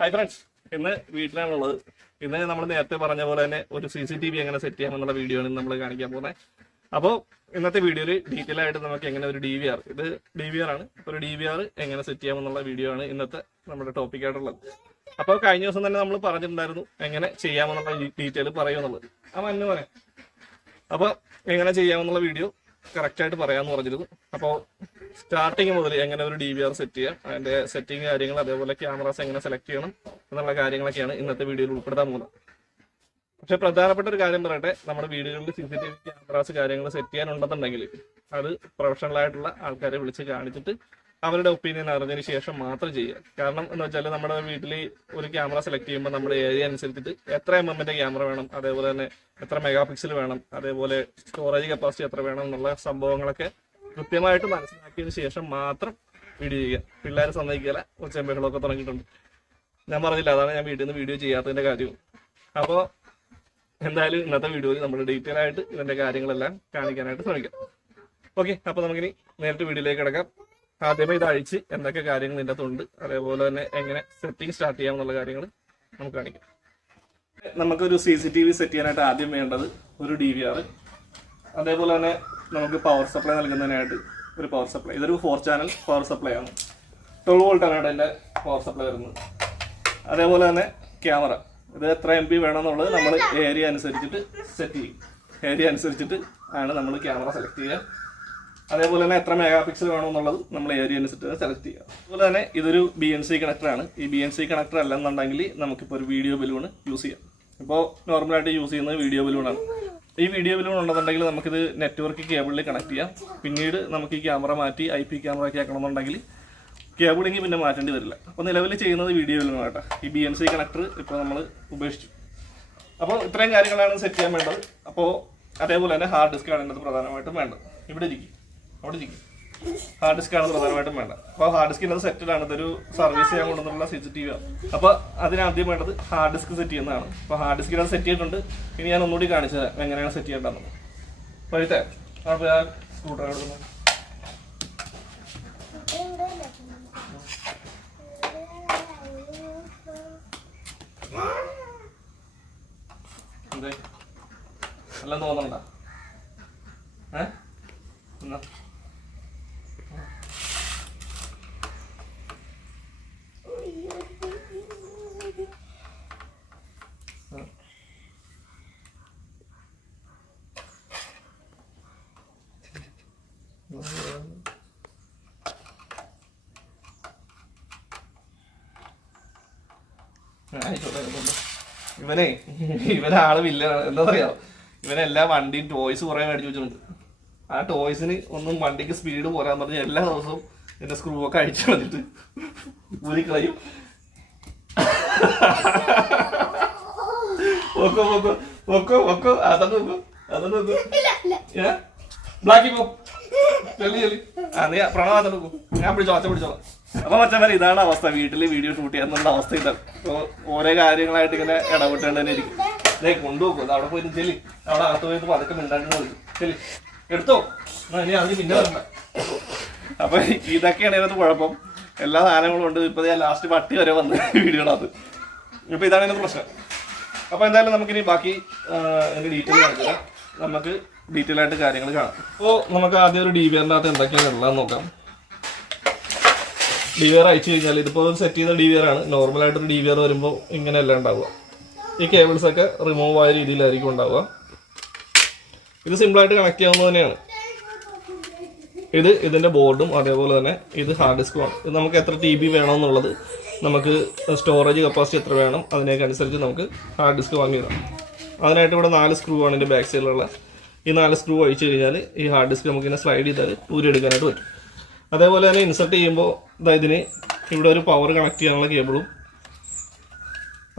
Hi friends, ഇന്ന് വീട്ടിലാണുള്ളത്. ഇന്ന് നമ്മൾ നേരത്തെ പറഞ്ഞ പോലെ തന്നെ ഒരു CCTV എങ്ങനെ സെറ്റ് ചെയ്യാമെന്നുള്ള വീഡിയോ ആണ് നമ്മൾ കാണിക്കാൻ പോകുന്നത്. അപ്പോൾ ഇന്നത്തെ വീഡിയോയിൽ ഡീറ്റെയിൽ ആയിട്ട് നമുക്ക് എങ്ങനെ ഒരു DVR, ഇത് DVR ആണ്, ഒരു DVR എങ്ങനെ സെറ്റ് ചെയ്യാമെന്നുള്ള വീഡിയോ ആണ് ഇന്നത്തെ നമ്മുടെ ടോപ്പിക് ആയിട്ടുള്ളത്. അപ്പോൾ കഴിഞ്ഞ ദിവസം തന്നെ നമ്മൾ പറഞ്ഞിട്ടുണ്ടായിരുന്നു എങ്ങനെ ചെയ്യാമെന്നുള്ള ഡീറ്റെയിൽ പറയുമെന്നുള്ളത്. അന്ന് പറയാം. അപ്പോൾ എങ്ങനെ ചെയ്യാമെന്നുള്ള വീഡിയോ കറക്റ്റായിട്ട് പറയാമെന്ന് പറഞ്ഞിരുന്നു. അപ്പോൾ സ്റ്റാർട്ടിങ് മുതൽ എങ്ങനെ ഒരു DVR സെറ്റ് ചെയ്യാം, അതിൻ്റെ സെറ്റിംഗ് കാര്യങ്ങൾ, അതേപോലെ ക്യാമറാസ് എങ്ങനെ സെലക്ട് ചെയ്യണം എന്നുള്ള കാര്യങ്ങളൊക്കെയാണ് ഇന്നത്തെ വീഡിയോയിൽ ഉൾപ്പെടുത്താൻ പോകുന്നത്. പക്ഷെ പ്രധാനപ്പെട്ട ഒരു കാര്യം പറയട്ടെ, നമ്മുടെ വീടുകളിൽ CCTV ക്യാമറാസ് കാര്യങ്ങൾ സെറ്റ് ചെയ്യാനുണ്ടെന്നുണ്ടെങ്കിൽ അത് പ്രൊഫഷണൽ ആയിട്ടുള്ള ആൾക്കാരെ വിളിച്ച് കാണിച്ചിട്ട് അവരുടെ ഒപ്പീനിയൻ അറിഞ്ഞതിന് ശേഷം മാത്രം ചെയ്യുക. കാരണം എന്ന് വെച്ചാൽ നമ്മുടെ വീട്ടിൽ ഒരു ക്യാമറ സെലക്ട് ചെയ്യുമ്പോൾ നമ്മുടെ ഏരിയ അനുസരിച്ചിട്ട് എത്ര mm ക്യാമറ വേണം, അതേപോലെ തന്നെ എത്ര മെഗാ പിക്സൽ വേണം, അതേപോലെ സ്റ്റോറേജ് കപ്പാസിറ്റി എത്ര വേണം എന്നുള്ള സംഭവങ്ങളൊക്കെ കൃത്യമായിട്ട് മനസ്സിലാക്കിയതിന് ശേഷം മാത്രം വീഡിയോ ചെയ്യുക. പിള്ളേർ സമ്മതിക്കില്ല, ചെമ്പകളൊക്കെ തുടങ്ങിയിട്ടുണ്ട്. ഞാൻ പറഞ്ഞില്ല, അതാണ് ഞാൻ വീട്ടിൽ നിന്ന് വീഡിയോ ചെയ്യാത്തതിൻ്റെ കാര്യവും. അപ്പോൾ എന്തായാലും ഇന്നത്തെ വീഡിയോയിൽ നമ്മൾ ഡീറ്റെയിൽ ആയിട്ട് ഇതിൻ്റെ കാര്യങ്ങളെല്ലാം കാണിക്കാനായിട്ട് ശ്രമിക്കാം. ഓക്കെ, അപ്പോൾ നമുക്കിനി നേരിട്ട് വീഡിയോയിലേക്ക് കിടക്കാം. ആദ്യമേ ഇത് അഴിച്ച് എന്തൊക്കെ കാര്യങ്ങൾ ഇതിൻ്റെ അകത്തുണ്ട്, അതേപോലെ തന്നെ എങ്ങനെ സെറ്റിംഗ് സ്റ്റാർട്ട് ചെയ്യാമെന്നുള്ള കാര്യങ്ങൾ നമുക്ക് കാണിക്കാം. നമുക്കൊരു CCTV സെറ്റ് ചെയ്യാനായിട്ട് ആദ്യം വേണ്ടത് ഒരു DVR, അതേപോലെ തന്നെ നമുക്ക് പവർ സപ്ലൈ നൽകുന്നതിനായിട്ട് ഒരു പവർ സപ്ലൈ. ഇതൊരു 4 ചാനൽ പവർ സപ്ലൈ ആണ്, 12 വോൾട്ടാണ് ഇതിൻ്റെ പവർ സപ്ലൈ വരുന്നത്. അതേപോലെ തന്നെ ക്യാമറ, ഇത് എത്ര MB വേണമെന്നുള്ളത് നമ്മൾ ഏരിയ അനുസരിച്ചിട്ട് സെറ്റ് ചെയ്യും. ഏരിയ അനുസരിച്ചിട്ട് ആണ് നമ്മൾ ക്യാമറ സെലക്ട് ചെയ്യുക. അതേപോലെ തന്നെ എത്ര മെഗാ പിക്സൽ വേണമെന്നുള്ളത് നമ്മൾ ഏരിയ അനുസരിച്ച് സെലക്ട് ചെയ്യുക. അതുപോലെ തന്നെ ഇതൊരു BNC കണക്ടറാണ്. ഈ BNC കണക്ടർ അല്ലെന്നുണ്ടെങ്കിൽ നമുക്കിപ്പോൾ ഒരു വീഡിയോ ബലൂൺ യൂസ് ചെയ്യാം. ഇപ്പോൾ നോർമലായിട്ട് യൂസ് ചെയ്യുന്നത് വീഡിയോ ബലൂണാണ്. ഈ വീഡിയോ ബലൂൺ ഉണ്ടെന്നുണ്ടെങ്കിൽ നമുക്കിത് നെറ്റ്വർക്ക് കേബിളിൽ കണക്ട് ചെയ്യാം. പിന്നീട് നമുക്ക് ഈ ക്യാമറ മാറ്റി IP ക്യാമറ ഒക്കെ ആക്കണമെന്നുണ്ടെങ്കിൽ കേബിളിങ് പിന്നെ മാറ്റേണ്ടി വരില്ല. അപ്പോൾ നിലവിൽ ചെയ്യുന്നത് വീഡിയോ ബലൂൺ കേട്ടോ. ഈ BNC കണക്ടർ ഇപ്പോൾ നമ്മൾ ഉപേക്ഷിച്ചു. അപ്പോൾ ഇത്രയും കാര്യങ്ങളാണ് സെറ്റ് ചെയ്യാൻ വേണ്ടത്. അപ്പോൾ അതേപോലെ തന്നെ ഹാർഡ് ഡിസ്ക് ആണ് ഇതിനകത്ത് പ്രധാനമായിട്ടും വേണ്ടത്. ഇവിടെ ഇരിക്കും, അവിടെ ഇരിക്കും. ഹാർഡ് ഡിസ്ക് ആണ് പ്രധാനമായിട്ടും വേണ്ടത്. അപ്പോൾ ഹാർഡ് ഡിസ്ക് ഇന്നത് സെറ്റഡ് ആണ്. ഇതൊരു സർവീസ് ചെയ്യാൻ കൊണ്ടുവന്നുള്ള CCTV ആണ്. അപ്പോൾ അതിനാദ്യം വേണ്ടത് ഹാർഡ് ഡിസ്ക് സെറ്റ് ചെയ്യുന്നതാണ്. അപ്പോൾ ഹാർഡ് ഡിസ്ക് സെറ്റ് ചെയ്തിട്ടുണ്ട്. ഇനി ഞാൻ ഒന്നുകൂടി കാണിച്ചു തരാം എങ്ങനെയാണ് സെറ്റ് ചെയ്യേണ്ടതെന്ന്. വഴിത്തെ അപ്പോൾ ആ സ്ക്രൂ ഡ്രൈവർ എടുക്കുന്നു. എന്തേ എല്ലാം തോന്നണ്ട? എന്നാ ഇവനാള് വില്ലാണ്. എന്താ പറയാ, ഇവനെല്ലാ വണ്ടിയും ടോയ്സ് കുറെ മേടിച്ചു വെച്ചിട്ടുണ്ട്. ആ ടോയ്സിന് ഒന്നും വണ്ടിക്ക് സ്പീഡ് പോരാന്ന് പറഞ്ഞ് എല്ലാ ദിവസവും എന്റെ സ്ക്രൂ ഒക്കെ അഴിച്ചു കളഞ്ഞിട്ട് ഊരിക്കളയും. ബ്ലാക്കി പോ, പ്രണവാത്ത ഞാൻ പിടിച്ചോളാം. അപ്പൊ മച്ചന്മാരെ ഇതാണ് അവസ്ഥ. വീട്ടില് വീഡിയോ ഷൂട്ട് ചെയ്യാന്നുള്ള അവസ്ഥ ഇതാണ്. അപ്പോൾ ഓരോ കാര്യങ്ങളായിട്ട് ഇങ്ങനെ ഇടപെട്ടേണ്ടി തന്നെ ഇരിക്കും. ഇതേ കൊണ്ടുപോകും, അവിടെ പോയി ചെല്ലി, അവിടെ അകത്ത് പോയി പതുക്കെ മിണ്ടാണ്ട് ചെല്ലി എടുത്തോ, ഇനി അതിന് പിന്നെ വരണ്ട. അപ്പൊ ഇതൊക്കെയാണ് ഇതിനകത്ത് കുഴപ്പം. എല്ലാ സാധനങ്ങളും ഉണ്ട്. ഇപ്പൊ ഞാൻ ലാസ്റ്റ് പട്ടി വരെ വന്ന് വീഡിയോടകത്ത്. ഇപ്പൊ ഇതാണ് ഇതിനകത്ത് പ്രശ്നം. അപ്പൊ എന്തായാലും നമുക്കിനി ബാക്കി ഡീറ്റെയിൽ കാണിച്ചാൽ നമുക്ക് ഡീറ്റെയിൽ ആയിട്ട് കാര്യങ്ങൾ കാണാം. അപ്പോൾ നമുക്ക് ആദ്യം ഒരു DVRന്റെ അകത്ത് എന്തൊക്കെയാണ് ഉള്ളതെന്ന് നോക്കാം. DVR അയച്ചു കഴിഞ്ഞാൽ ഇതിപ്പോൾ സെറ്റ് ചെയ്ത DVR ആണ്. നോർമലായിട്ടൊരു DVR വരുമ്പോൾ ഇങ്ങനെയല്ല ഉണ്ടാവുക. ഈ കേബിൾസൊക്കെ റിമൂവ് ആയ രീതിയിലായിരിക്കും ഉണ്ടാവുക. ഇത് സിമ്പിളായിട്ട് കണക്ട് ചെയ്യാവുന്നത് തന്നെയാണ്. ഇത് ഇതിൻ്റെ ബോർഡും അതേപോലെ തന്നെ ഇത് ഹാർഡ് ഡിസ്കുമാണ്. ഇത് നമുക്ക് എത്ര TB വേണമെന്നുള്ളത്, നമുക്ക് സ്റ്റോറേജ് കപ്പാസിറ്റി എത്ര വേണം അതിനൊക്കെ അനുസരിച്ച് നമുക്ക് ഹാർഡ് ഡിസ്ക് വാങ്ങിയിടാം. അതിനായിട്ട് ഇവിടെ 4 സ്ക്രൂ ആണ് ഇതിൻ്റെ ബാക്ക് സൈഡിലുള്ള. ഈ 4 സ്ക്രൂ അഴിച്ചു കഴിഞ്ഞാൽ ഈ ഹാർഡ് ഡിസ്ക് നമുക്കിങ്ങനെ സ്ലൈഡ് ചെയ്താൽ ഊരിയെടുക്കാനായിട്ട് പറ്റും. അതേപോലെ തന്നെ ഇൻസർട്ട് ചെയ്യുമ്പോൾ ഇതിന് ഇവിടെ ഒരു പവർ കണക്ട് ചെയ്യാനുള്ള കേബിളും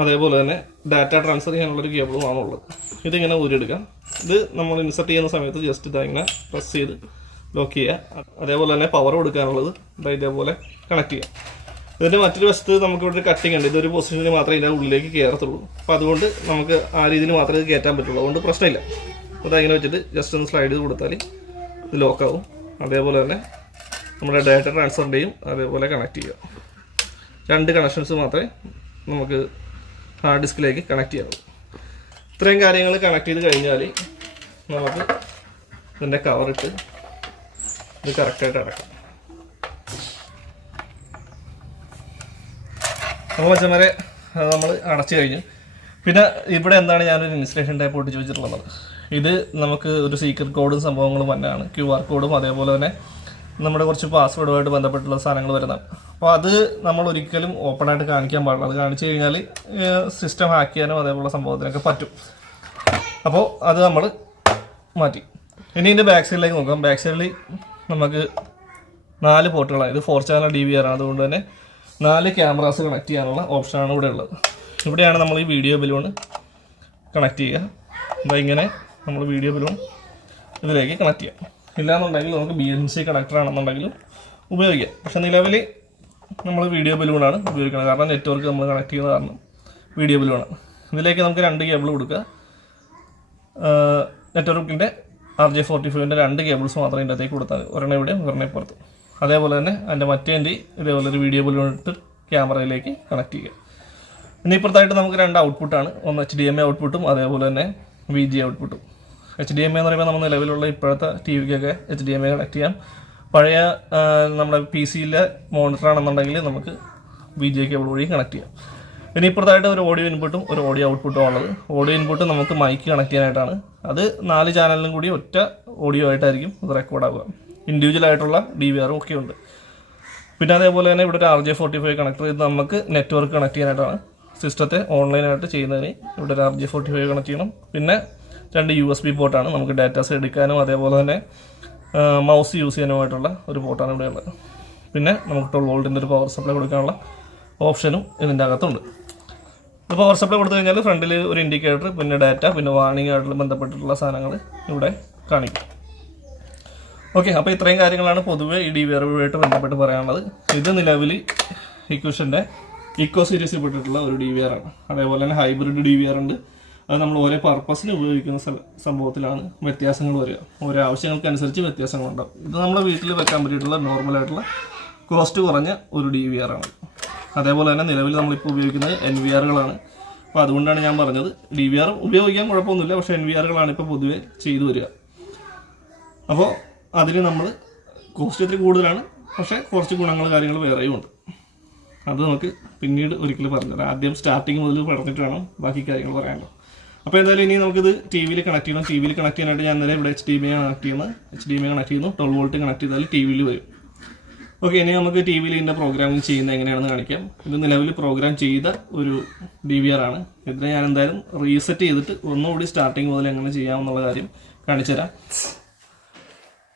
അതേപോലെ തന്നെ ഡാറ്റ ട്രാൻസ്ഫർ ചെയ്യാനുള്ളൊരു കേബിളും ആണുള്ളത്. ഇതിങ്ങനെ ഊരിയെടുക്കാം. ഇത് നമ്മൾ ഇൻസർട്ട് ചെയ്യുന്ന സമയത്ത് ജസ്റ്റ് ഇങ്ങനെ പ്രസ് ചെയ്ത് ലോക്ക് ചെയ്യുക. അതേപോലെ തന്നെ പവർ കൊടുക്കാനുള്ളത് ഇതേപോലെ കണക്ട് ചെയ്യാം. ഇതിൻ്റെ മറ്റൊരു വശത്ത് നമുക്കിവിടെ ഒരു കട്ടിങ് ഉണ്ട്. ഇതൊരു പൊസിഷനിൽ മാത്രമേ ഇതിൻ്റെ ഉള്ളിലേക്ക് കയറത്തുള്ളൂ. അപ്പോൾ അതുകൊണ്ട് നമുക്ക് ആ രീതിയിൽ മാത്രമേ ഇത് കയറ്റാൻ പറ്റുള്ളൂ. അതുകൊണ്ട് പ്രശ്നമില്ല. അപ്പോൾ അതങ്ങനെ വെച്ചിട്ട് ജസ്റ്റ് ഒന്ന് സ്ലൈഡ് ചെയ്ത് കൊടുത്താൽ ഇത് ലോക്കാവും. അതേപോലെ തന്നെ നമ്മുടെ ഡാറ്റ ട്രാൻസ്ഫറിൻ്റെയും അതേപോലെ കണക്ട് ചെയ്യുക. രണ്ട് കണക്ഷൻസ് മാത്രമേ നമുക്ക് ഹാർഡ് ഡിസ്കിലേക്ക് കണക്ട് ചെയ്യാം. ഇത്രയും കാര്യങ്ങൾ കണക്ട് ചെയ്ത് കഴിഞ്ഞാൽ നമുക്ക് ഇതിൻ്റെ കവറിട്ട് ഇത് കറക്റ്റായിട്ട് അടക്കാം. അപ്പോൾ മച്ചന്മാരെ നമ്മൾ അടച്ചു കഴിഞ്ഞു. പിന്നെ ഇവിടെ എന്താണ് ഞാനൊരു ഇൻസ്റ്റലേഷൻ ടൈപ്പ് ഒട്ടിച്ച് വെച്ചിട്ടുള്ളത്. ഇത് നമുക്ക് ഒരു സീക്രട്ട് കോഡും സംഭവങ്ങളും തന്നെയാണ്, QR കോഡും അതേപോലെ തന്നെ നമ്മുടെ കുറച്ച് പാസ്വേഡുമായിട്ട് ബന്ധപ്പെട്ടുള്ള സാധനങ്ങൾ വരുന്നതാണ്. അപ്പോൾ അത് നമ്മൾ ഒരിക്കലും ഓപ്പണായിട്ട് കാണിക്കാൻ പാടില്ല. അത് കാണിച്ചു കഴിഞ്ഞാൽ സിസ്റ്റം ഹാക്ക് ചെയ്യാനും അതേപോലെ സംഭവത്തിനൊക്കെ പറ്റും. അപ്പോൾ അത് നമ്മൾ മാറ്റി. ഇനി ഇതിൻ്റെ ബാക്ക് സൈഡിലേക്ക് നോക്കാം. ബാക്ക് സൈഡിൽ നമുക്ക് 4 പോർട്ടുകളാണ്. ഇത് 4 ചാനൽ DVR ആണ്. അതുകൊണ്ട് തന്നെ 4 ക്യാമറാസ് കണക്ട് ചെയ്യാനുള്ള ഓപ്ഷനാണ് ഇവിടെ ഉള്ളത്. ഇവിടെയാണ് നമ്മൾ ഈ വീഡിയോ ബലൂൺ കണക്ട് ചെയ്യുക. അപ്പോൾ ഇങ്ങനെ നമ്മൾ വീഡിയോ ബലൂൺ ഇതിലേക്ക് കണക്ട് ചെയ്യാം. ഇല്ലാന്നുണ്ടെങ്കിൽ നമുക്ക് BNC കണക്ടർ ആണെന്നുണ്ടെങ്കിലും ഉപയോഗിക്കാം. പക്ഷേ നിലവിൽ നമ്മൾ വീഡിയോ ബലൂണാണ് ഉപയോഗിക്കുന്നത്. കാരണം നെറ്റ്വർക്ക് നമ്മൾ കണക്ട് ചെയ്യുന്ന കാരണം വീഡിയോ ബലൂണാണ്. ഇതിലേക്ക് നമുക്ക് 2 കേബിൾ കൊടുക്കുക. നെറ്റ്വർക്കിൻ്റെ RJ45ൻ്റെ 2 കേബിൾസ് മാത്രമേ ഇതിൻ്റെ അകത്തേക്ക് കൊടുത്താൽ മതി. ഒരെണ്ണം ഇവിടെ ഒരെണ്ണം പുറത്ത്. അതേപോലെ തന്നെ അതിൻ്റെ മറ്റേ ഇതേപോലെ ഒരു വീഡിയോ ബലൂൺ ഇട്ട് ക്യാമറയിലേക്ക് കണക്ട് ചെയ്യുക. ഇനി ഇപ്പുറത്തായിട്ട് നമുക്ക് 2 ഔട്ട്പുട്ടാണ്. ഒന്ന് HDMI ഔട്ട്പുട്ടും അതേപോലെ തന്നെ VGA ഔട്ട്പുട്ടും. HDMI എന്ന് പറയുമ്പോൾ നമ്മൾ നിലവിലുള്ള ഇപ്പോഴത്തെ TVക്കൊക്കെ HDMI കണക്ട് ചെയ്യാം. പഴയ നമ്മുടെ PC-യിലെ മോണിറ്ററാണെന്നുണ്ടെങ്കിൽ നമുക്ക് VGA കേബിൾ വഴി കണക്ട് ചെയ്യാം. പിന്നെ ഇപ്പുറത്തായിട്ട് ഒരു ഓഡിയോ ഇൻപുട്ടും ഒരു ഓഡിയോ ഔട്ട്പുട്ടും ഉള്ളത്. ഓഡിയോ ഇൻപുട്ട് നമുക്ക് മൈക്ക് കണക്ട് ചെയ്യാനായിട്ടാണ്. അത് 4 ചാനലിലും കൂടി ഒറ്റ ഓഡിയോ ആയിട്ടായിരിക്കും ഇത് റെക്കോർഡാവുക. ഇൻഡിവിജ്വൽ ആയിട്ടുള്ള DVR ഒക്കെ ഉണ്ട്. പിന്നെ അതേപോലെ തന്നെ ഇവിടെ ഒരു RJ45 കണക്ടർ. ഇത് നമുക്ക് നെറ്റ്വർക്ക് കണക്ട് ചെയ്യാനായിട്ടാണ്. സിസ്റ്റത്തെ ഓൺലൈനായിട്ട് ചെയ്യുന്നതിന് ഇവിടെ ഒരു RJ45 കണക്ട് ചെയ്യണം. പിന്നെ 2 USB പോർട്ടാണ്. നമുക്ക് ഡാറ്റാസ് എടുക്കാനും അതേപോലെ തന്നെ മൗസ് യൂസ് ചെയ്യാനുമായിട്ടുള്ള ഒരു പോർട്ടാണ് ഇവിടെ ഉള്ളത്. പിന്നെ നമുക്ക് 12 വോൾട്ടിൻ്റെ ഒരു പവർ സപ്ലൈ കൊടുക്കാനുള്ള ഓപ്ഷനും ഇതിൻ്റെ അകത്തുണ്ട്. ഇത് പവർ സപ്ലൈ കൊടുത്തു കഴിഞ്ഞാൽ ഫ്രണ്ടിൽ ഒരു ഇൻഡിക്കേറ്റർ, പിന്നെ ഡാറ്റ, പിന്നെ വാർണിംഗ് ആയിട്ടുള്ള ബന്ധപ്പെട്ടിട്ടുള്ള സാധനങ്ങൾ ഇവിടെ കാണിക്കും. ഓക്കെ, അപ്പോൾ ഇത്രയും കാര്യങ്ങളാണ് പൊതുവെ ഈ DVR-ആയിട്ട് ബന്ധപ്പെട്ട് പറയാനുള്ളത്. ഇത് നിലവിൽ ഹൈക്വിഷൻ്റെ ഇക്കോ സീരീസിൽ പെട്ടിട്ടുള്ള ഒരു DVR ആണ്. അതേപോലെ തന്നെ ഹൈബ്രിഡ് DVR ഉണ്ട്. അത് നമ്മൾ ഓരോ പർപ്പസിന് ഉപയോഗിക്കുന്ന സംഭവത്തിലാണ് വ്യത്യാസങ്ങൾ വരിക. ഓരോ ആവശ്യങ്ങൾക്കനുസരിച്ച് വ്യത്യാസങ്ങളുണ്ടാവും. ഇത് നമ്മുടെ വീട്ടിൽ വെക്കാൻ പറ്റിയിട്ടുള്ള നോർമലായിട്ടുള്ള കോസ്റ്റ് കുറഞ്ഞ ഒരു DVR ആണ്. അതേപോലെ തന്നെ നിലവിൽ നമ്മളിപ്പോൾ ഉപയോഗിക്കുന്നത് NVR-കളാണ്. അപ്പോൾ അതുകൊണ്ടാണ് ഞാൻ പറഞ്ഞത് DVR ഉപയോഗിക്കാൻ കുഴപ്പമൊന്നുമില്ല, പക്ഷേ NVR-കളാണ് ഇപ്പോൾ പൊതുവെ ചെയ്തു വരിക. അപ്പോൾ അതിന് നമ്മൾ കോസ്റ്റ് ഇത്തിരി കൂടുതലാണ്, പക്ഷേ കുറച്ച് ഗുണങ്ങൾ കാര്യങ്ങൾ വേറെയും ഉണ്ട്. അത് നമുക്ക് പിന്നീട് ഒരിക്കലും പറഞ്ഞുതരാം. ആദ്യം സ്റ്റാർട്ടിങ് മുതൽ പറഞ്ഞിട്ട് വേണം ബാക്കി കാര്യങ്ങൾ പറയാനുള്ളൂ. അപ്പോൾ എന്തായാലും ഇനി നമുക്കിത് TV-യിൽ കണക്ട് ചെയ്യണം. TV-യിൽ കണക്ട് ചെയ്യാനായിട്ട് ഞാൻ നേരെ ഇവിടെ HDMI കണക്ട് ചെയ്യുന്നു. 12 വോൾട്ട് കണക്ട് ചെയ്താൽ TV-യിൽ വരും. ഓക്കെ, ഇനി നമുക്ക് TV-യിൽ ഇതിൻ്റെ പ്രോഗ്രാമിങ് ചെയ്യുന്നത് എങ്ങനെയാണെന്ന് കാണിക്കാം. ഇത് നിലവിൽ പ്രോഗ്രാം ചെയ്ത ഒരു DVR ആണ്. ഇതിനെ ഞാൻ എന്തായാലും റീസെറ്റ് ചെയ്തിട്ട് ഒന്നുകൂടി സ്റ്റാർട്ടിങ് മുതൽ എങ്ങനെ ചെയ്യാമെന്നുള്ള കാര്യം കാണിച്ചു തരാം.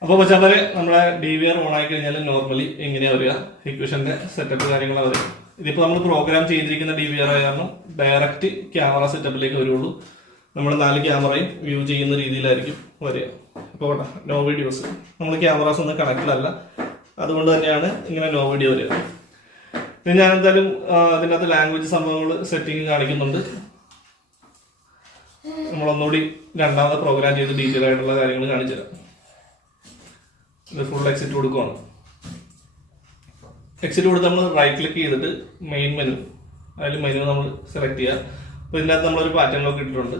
അപ്പോൾ മച്ചാമാരെ, നമ്മുടെ DVR ഓൺ ആയി കഴിഞ്ഞാൽ നോർമലി എങ്ങനെയാണ് വരിക, ഹൈക്വിഷൻ്റെ സെറ്റപ്പ് കാര്യങ്ങളാണ് വരിക. ഇതിപ്പോൾ നമ്മൾ പ്രോഗ്രാം ചെയ്തിരിക്കുന്ന DVR ആയ കാരണം ഡയറക്റ്റ് ക്യാമറ സെറ്റപ്പിലേക്ക് വരുള്ളൂ. നമ്മൾ 4 ക്യാമറയും വ്യൂ ചെയ്യുന്ന രീതിയിലായിരിക്കും വരിക. അപ്പോൾ കേട്ടോ, നോ വീഡിയോസ്, നമ്മൾ ക്യാമറാസ് ഒന്നും കണക്റ്റഡ് അല്ല. അതുകൊണ്ട് തന്നെയാണ് ഇങ്ങനെ നോ വീഡിയോ വരിക. ഇനി ഞാൻ എന്തായാലും അതിനകത്ത് ലാംഗ്വേജ് സംഭവങ്ങൾ സെറ്റിംഗ് കാണിക്കുന്നുണ്ട്. നമ്മളൊന്നുകൂടി രണ്ടാമത് പ്രോഗ്രാം ചെയ്ത് ഡീറ്റെയിൽ ആയിട്ടുള്ള കാര്യങ്ങൾ കാണിച്ചു തരാം. ഇത് ഫുൾ എക്സിറ്റ് കൊടുക്കുവാണ്. എക്സിറ്റ് കൊടുത്ത് നമ്മൾ റൈറ്റ് ക്ലിക്ക് ചെയ്തിട്ട് മെയിൻ മെനു, അതിൽ മെനു നമ്മൾ സെലക്ട് ചെയ്യുക. അപ്പോൾ ഇതിനകത്ത് നമ്മളൊരു പാറ്റേൺ ലോക്ക് ഇട്ടിട്ടുണ്ട്.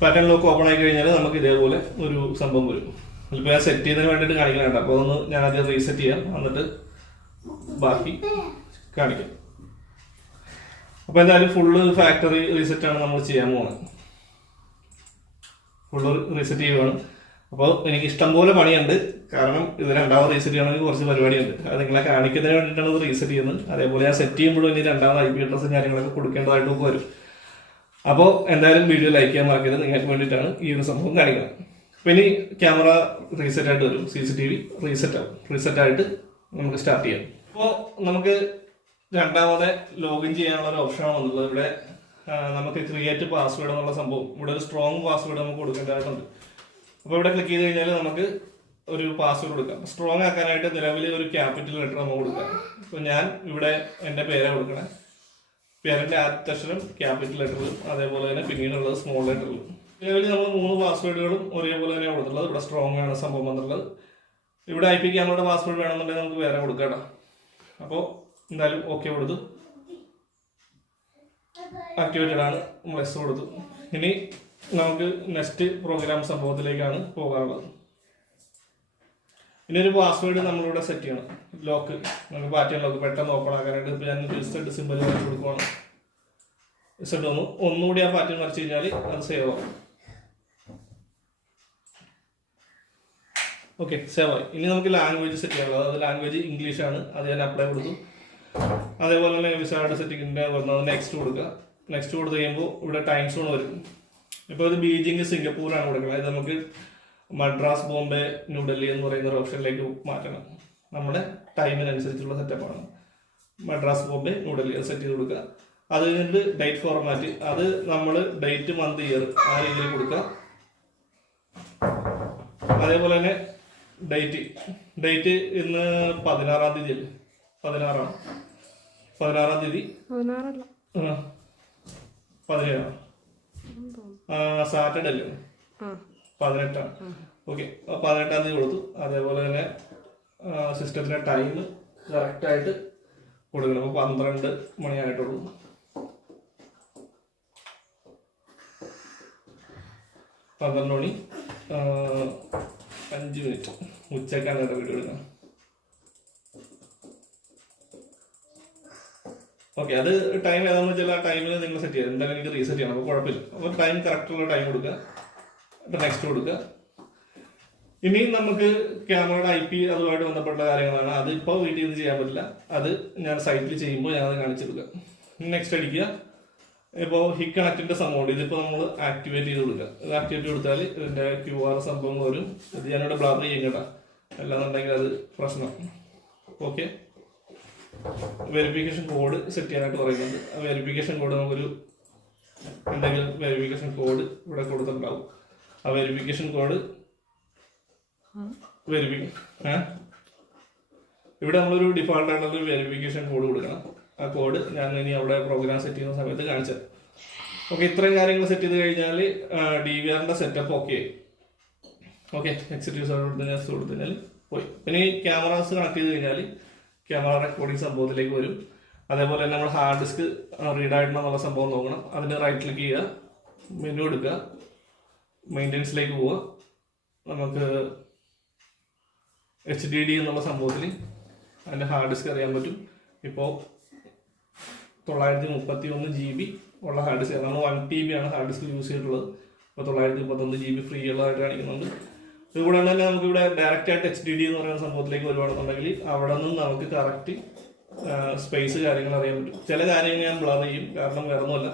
പാറ്റേൺ ലോക്ക് ഓപ്പൺ ആയി കഴിഞ്ഞാൽ നമുക്ക് ഇതേപോലെ ഒരു സംഭവം വരും. അതിപ്പോൾ ഞാൻ സെറ്റ് ചെയ്തതിന് വേണ്ടിയിട്ട് കാണിക്കാനുണ്ട്. അപ്പോൾ അതൊന്ന് ഞാൻ ആദ്യം റീസെറ്റ് ചെയ്യാം, എന്നിട്ട് ബാക്കി കാണിക്കാം. അപ്പോൾ എന്തായാലും ഫുള്ള് ഫാക്ടറി റീസെറ്റാണ് നമ്മൾ ചെയ്യാൻ പോകുന്നത്. ഫുള്ള് റീസെറ്റ് ചെയ്യുവാണ്. അപ്പോൾ എനിക്ക് ഇഷ്ടംപോലെ പണിയുണ്ട്. കാരണം ഇത് രണ്ടാമത് റീസെറ്റ് ചെയ്യണമെങ്കിൽ കുറച്ച് പരിപാടിയുണ്ട്. അത് നിങ്ങളെ കാണിക്കുന്നതിന് വേണ്ടിയിട്ടാണ് ഇത് റീസെറ്റ് ചെയ്യുന്നത്. അതേപോലെ ഞാൻ സെറ്റ് ചെയ്യുമ്പോഴും ഇനി രണ്ടാമത് IP അഡ്രസ്സും കാര്യങ്ങളൊക്കെ കൊടുക്കേണ്ടതായിട്ടൊക്കെ വരും. അപ്പോൾ എന്തായാലും വീഡിയോ ലൈക്ക് ചെയ്യാൻ മറക്കരുത്. നിങ്ങൾക്ക് വേണ്ടിയിട്ടാണ് ഈ ഒരു സംഭവം കാണിക്കുന്നത്. അപ്പോൾ ഇനി ക്യാമറ റീസെറ്റ് ആയിട്ട് വരും. CCTV റീസെറ്റ് ആവും. റീസെറ്റ് ആയിട്ട് നമുക്ക് സ്റ്റാർട്ട് ചെയ്യാം. അപ്പോൾ നമുക്ക് രണ്ടാമത് ലോഗിൻ ചെയ്യാനുള്ള ഒരു ഓപ്ഷനാണ് വന്നുള്ളത്. ഇവിടെ നമുക്ക് ക്രിയേറ്റ് പാസ്വേഡ് എന്നുള്ള സംഭവം, ഇവിടെ ഒരു സ്ട്രോങ് പാസ്വേഡ് നമുക്ക് കൊടുക്കേണ്ടതായിട്ടുണ്ട്. അപ്പോൾ ഇവിടെ ക്ലിക്ക് ചെയ്ത് കഴിഞ്ഞാൽ നമുക്ക് ഒരു പാസ്വേഡ് കൊടുക്കാം. സ്ട്രോങ് ആക്കാനായിട്ട് നിലവിൽ ഒരു ക്യാപിറ്റൽ ലെറ്റർ നമുക്ക് കൊടുക്കാം. അപ്പോൾ ഞാൻ ഇവിടെ എൻ്റെ പേരെ കൊടുക്കണേ. പേരിൻ്റെ ആദ്യത്തെ അക്ഷരം ക്യാപിറ്റൽ ലെറ്ററിലും അതേപോലെ തന്നെ പിന്നീടുള്ളത് സ്മോൾ ലെറ്ററിലും. നിലവിൽ നമ്മൾ 3 പാസ്വേഡുകളും ഒരേപോലെ തന്നെയാണ് കൊടുത്തിട്ടുള്ളത്. ഇവിടെ സ്ട്രോങ് ആണ് സംഭവം വന്നിട്ടുള്ളത്. ഇവിടെ IP ക്യാമറയുടെ പാസ്വേഡ് വേണമെന്നുണ്ടെങ്കിൽ നമുക്ക് വേറെ കൊടുക്കാം. അപ്പോൾ എന്തായാലും ഓക്കെ കൊടുത്തു, ആക്ടിവേറ്റഡ് ആണ്, നമ്മൾ എസ് കൊടുത്തു. ഇനി നമുക്ക് നെക്സ്റ്റ് പ്രോഗ്രാം സംഭവത്തിലേക്കാണ് പോകാനുള്ളത്. ഇനി ഒരു പാസ്വേഡ് നമ്മളിവിടെ സെറ്റ് ചെയ്യണം. ലോക്ക് നമുക്ക് പാറ്റേൺ ലോക്ക് പെട്ടെന്ന് ഓപ്പൺ ആക്കാനായിട്ട് ഇപ്പോൾ ഞാൻ ഇസഡ് സിമ്പിൾ വരച്ച് കൊടുക്കുവാണ്. ഇസഡ് ഒന്നുകൂടി ആ പാറ്റേൺ വരച്ച് കഴിഞ്ഞാൽ അത് സേവ് ആവും. ഓക്കെ, സേവ് ആയി. ഇനി നമുക്ക് ലാംഗ്വേജ് സെറ്റ് ചെയ്യാനുള്ളത്, അത് ലാംഗ്വേജ് ഇംഗ്ലീഷാണ്, അത് ഞാൻ അപ്ലൈ കൊടുത്തു. അതേപോലെ തന്നെ വിസയുടെ സെറ്റിങ്ങിൻ്റെ വരുന്നത് നെക്സ്റ്റ് കൊടുക്കുക. നെക്സ്റ്റ് കൊടുത്ത് കഴിയുമ്പോൾ ഇവിടെ ടൈം സോൺ വരും. ഇപ്പോൾ ഇത് ബീജിംഗ് സിംഗപ്പൂരാണ് കൊടുക്കുന്നത്. ഇത് നമുക്ക് മദ്രാസ്, ബോംബെ, ന്യൂഡൽഹി എന്ന് പറയുന്ന ഒരു ഓപ്ഷനിലേക്ക് മാറ്റണം. നമ്മുടെ ടൈമിനനുസരിച്ചുള്ള സെറ്റപ്പാണ്. മദ്രാസ്, ബോംബെ, ന്യൂഡൽഹി അത് സെറ്റ് ചെയ്ത് കൊടുക്കുക. അത് കഴിഞ്ഞിട്ട് ഡേറ്റ് ഫോർമാറ്റ്, അത് നമ്മൾ ഡേറ്റ്, മന്ത്, ഇയർ ആ രീതിയിൽ കൊടുക്കുക. അതേപോലെ തന്നെ ഡേറ്റ് ഇന്ന് 16-ാം തീയതി, 16-ആണ്, 16-ാം തീയതി, 17-ആണ്, സാറ്റർഡേ അല്ലേ, 18-ആണ്. ഓക്കെ, 18-ാം തീയതി കൊടുത്തു. അതേപോലെ തന്നെ സിസ്റ്റത്തിൻ്റെ ടൈം കറക്റ്റായിട്ട് കൊടുക്കണം. അപ്പോൾ 12 മണിയായിട്ടുള്ളൂ. 12 മണി 5 മിനിറ്റ്, ഉച്ചക്കാണ് കേട്ടോ വീഡിയോ എടുക്കണം. ഓക്കെ, അത് ടൈം ഏതാണെന്ന് വെച്ചാൽ ആ ടൈമിൽ നിങ്ങൾ സെറ്റ് ചെയ്യാം. എന്തായാലും എനിക്ക് റീസെറ്റ് ചെയ്യണം, അപ്പോൾ കുഴപ്പമില്ല. അപ്പോൾ ടൈം കറക്റ്റുള്ള ടൈം കൊടുക്കുക, നെക്സ്റ്റ് കൊടുക്കുക. ഇനി നമുക്ക് ക്യാമറയുടെ IP അതുമായിട്ട് ബന്ധപ്പെട്ട കാര്യങ്ങളാണ്. അത് ഇപ്പോൾ വീട്ടിൽ നിന്ന് ചെയ്യാൻ പറ്റില്ല, അത് ഞാൻ സൈറ്റിൽ ചെയ്യുമ്പോൾ ഞാനത് കാണിച്ചെടുക്കുക. നെക്സ്റ്റ് അടിക്കുക. ഇപ്പോൾ ഹിക് കണക്റ്റിന്റെ സംഭവമുണ്ട്, ഇതിപ്പോൾ നമ്മൾ ആക്ടിവേറ്റ് ചെയ്ത് കൊടുക്കുക. ഇത് ആക്ടിവേറ്റ് കൊടുത്താൽ ഇതിൻ്റെ QR സംഭവങ്ങൾ വരും. ഇത് ഞാനിവിടെ ബ്ലർ ചെയ്യും കേട്ടോ, അല്ലാന്നുണ്ടെങ്കിൽ അത് പ്രശ്നം. ഓക്കെ, വെരിഫിക്കേഷൻ കോഡ് സെറ്റ് ചെയ്യാനായിട്ട് പറയുന്നുണ്ട്. ആ വെരിഫിക്കേഷൻ കോഡ് നമുക്കൊരു എന്തെങ്കിലും വെരിഫിക്കേഷൻ കോഡ് ഇവിടെ കൊടുത്തിട്ടുണ്ടാവും. ആ വെരിഫിക്കേഷൻ കോഡ് ഇവിടെ നമ്മളൊരു ഡിഫോൾട്ട് ആയിട്ടുള്ള വെരിഫിക്കേഷൻ കോഡ് കൊടുക്കണം. ആ കോഡ് ഞാൻ ഇനി അവിടെ പ്രോഗ്രാം സെറ്റ് ചെയ്യുന്ന സമയത്ത് കാണിച്ചത്. ഓക്കെ, ഇത്രയും കാര്യങ്ങൾ സെറ്റ് ചെയ്ത് കഴിഞ്ഞാൽ DVRന്റെ സെറ്റപ്പ് ഓക്കെ. ഓക്കെ, എക്സിക്യൂട്ടീവ് കൊടുത്തു കഴിഞ്ഞാൽ പോയി. ഇനി ക്യാമറാസ് കണക്ട് ചെയ്ത് കഴിഞ്ഞാൽ ക്യാമറ റെക്കോർഡിംഗ് സംഭവത്തിലേക്ക് വരും. അതേപോലെ തന്നെ നമ്മൾ ഹാർഡ് ഡിസ്ക് റീഡ് ആയിട്ടുള്ള സംഭവം നോക്കണം. അതിന് റൈറ്റ് ക്ലിക്ക് ചെയ്യുക, മെനു എടുക്കുക, മെയിൻ്റെനൻസിലേക്ക് പോവുക. നമുക്ക് HDD എന്നുള്ള സംഭവത്തിൽ അതിൻ്റെ ഹാർഡ് ഡിസ്ക് അറിയാൻ പറ്റും. ഇപ്പോൾ 931 GB ഉള്ള ഹാർഡ് ഡിസ്ക്, നമ്മൾ 1 TB ആണ് ഹാർഡ് ഡിസ്ക് യൂസ് ചെയ്തിട്ടുള്ളത്. ഇപ്പോൾ 931 GB ഫ്രീ ഉള്ളതായിട്ട് കാണിക്കുന്നുണ്ട്. ഇതുകൂടാണ്ട് തന്നെ നമുക്ക് ഇവിടെ ഡയറക്റ്റ് ആയിട്ട് HDD എന്ന് പറയുന്ന സംഭവത്തിലേക്ക് വരുവാണെന്നുണ്ടെങ്കിൽ അവിടെ നിന്ന് നമുക്ക് കറക്റ്റ് സ്പേസ് കാര്യങ്ങൾ അറിയാൻ പറ്റും. ചില കാര്യങ്ങൾ ഞാൻ ബ്ലർ ചെയ്യും, കാരണം വേറെ ഒന്നുമല്ല,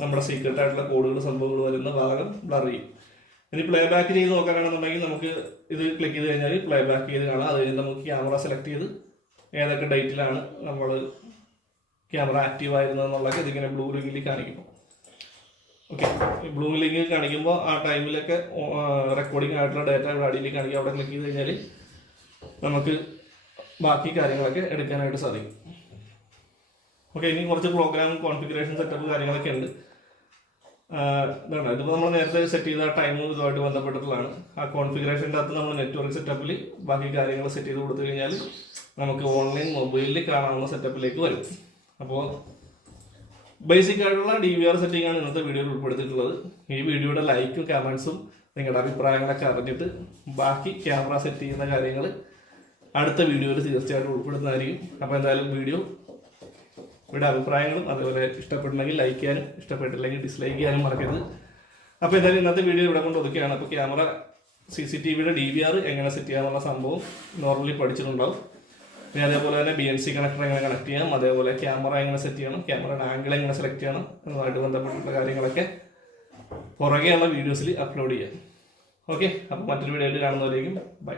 നമ്മുടെ സീക്രട്ട് ആയിട്ടുള്ള കോഡുകൾ സംഭവങ്ങൾ വരുന്ന ഭാഗം ബ്ലർ ചെയ്യും. ഇനി പ്ലേ ബാക്ക് ചെയ്ത് നോക്കാനാണെന്നുണ്ടെങ്കിൽ നമുക്ക് ഇത് ക്ലിക്ക് ചെയ്ത് കഴിഞ്ഞാൽ പ്ലേ ബാക്ക് ചെയ്ത് കാണാം. അത് കഴിഞ്ഞ് നമുക്ക് ക്യാമറ സെലക്ട് ചെയ്ത് ഏതൊക്കെ ഡേറ്റിലാണ് നമ്മൾ ക്യാമറ ആക്റ്റീവ് ആയിരുന്നതെന്നുള്ളതൊക്കെ ഇതിങ്ങനെ ബ്ലൂ ലിങ്കിൽ കാണിക്കും. ഓക്കെ, ഈ ബ്ലൂ ലിങ്കിൽ കാണിക്കുമ്പോൾ ആ ടൈമിലൊക്കെ റെക്കോർഡിംഗ് ആയിട്ടുള്ള ഡേറ്റ ഇവിടെ അടിയിൽ കാണിക്കും. അവിടെ ക്ലിക്ക് ചെയ്ത് കഴിഞ്ഞാൽ നമുക്ക് ബാക്കി കാര്യങ്ങളൊക്കെ എടുക്കാനായിട്ട് സാധിക്കും. ഓക്കെ, ഇനി കുറച്ച് പ്രോഗ്രാം കോൺഫിഗറേഷൻ സെറ്റപ്പ് കാര്യങ്ങളൊക്കെ ഉണ്ട്. ഇതാണ്, ഇതിപ്പോൾ നമ്മൾ നേരത്തെ സെറ്റ് ചെയ്ത ടൈമും ഇതുമായിട്ട് ബന്ധപ്പെട്ടിട്ടുള്ളതാണ്. ആ കോൺഫിഗറേഷൻ്റെ അകത്ത് നമ്മൾ നെറ്റ്വർക്ക് സെറ്റപ്പിൽ ബാക്കി കാര്യങ്ങൾ സെറ്റ് ചെയ്ത് കൊടുത്തു കഴിഞ്ഞാൽ നമുക്ക് ഓൺലൈൻ മൊബൈലിൽ കാണാവുന്ന സെറ്റപ്പിലേക്ക് വരും. അപ്പോൾ ബേസിക് ആയിട്ടുള്ള DVR സെറ്റിംഗ് ആണ് ഇന്നത്തെ വീഡിയോയിൽ ഉൾപ്പെടുത്തിയിട്ടുള്ളത്. ഈ വീഡിയോയുടെ ലൈക്കും കമൻസും നിങ്ങളുടെ അഭിപ്രായങ്ങളൊക്കെ അറിഞ്ഞിട്ട് ബാക്കി ക്യാമറ സെറ്റ് ചെയ്യുന്ന കാര്യങ്ങൾ അടുത്ത വീഡിയോയിൽ തീർച്ചയായിട്ടും ഉൾപ്പെടുന്നതായിരിക്കും. അപ്പോൾ എന്തായാലും ഇവിടെ അഭിപ്രായങ്ങളും അതേപോലെ ഇഷ്ടപ്പെട്ടുണ്ടെങ്കിൽ ലൈക്ക് ചെയ്യാനും ഇഷ്ടപ്പെട്ടില്ലെങ്കിൽ ഡിസ്ലൈക്ക് ചെയ്യാനും മറക്കരുത്. അപ്പോൾ എന്തായാലും ഇന്നത്തെ വീഡിയോ ഇവിടെ കൊണ്ട് ഒതുക്കുകയാണ്. അപ്പോൾ ക്യാമറ CCTVയുടെ DVR എങ്ങനെ സെറ്റ് ചെയ്യാനുള്ള സംഭവം നോർമലി പഠിച്ചിട്ടുണ്ടാവും. പിന്നെ അതേപോലെ തന്നെ BNC കണക്ടർ എങ്ങനെ കണക്ട് ചെയ്യാം, അതേപോലെ ക്യാമറ എങ്ങനെ സെറ്റ് ചെയ്യണം, ക്യാമറയുടെ ആംഗിൾ എങ്ങനെ സെലക്ട് ചെയ്യണം എന്നതുമായിട്ട് ബന്ധപ്പെട്ടുള്ള കാര്യങ്ങളൊക്കെ പുറകെയുള്ള വീഡിയോസിൽ അപ്ലോഡ് ചെയ്യാം. ഓക്കെ, അപ്പോൾ മറ്റൊരു വീഡിയോയിൽ കാണുന്നവരേക്കും ബൈ.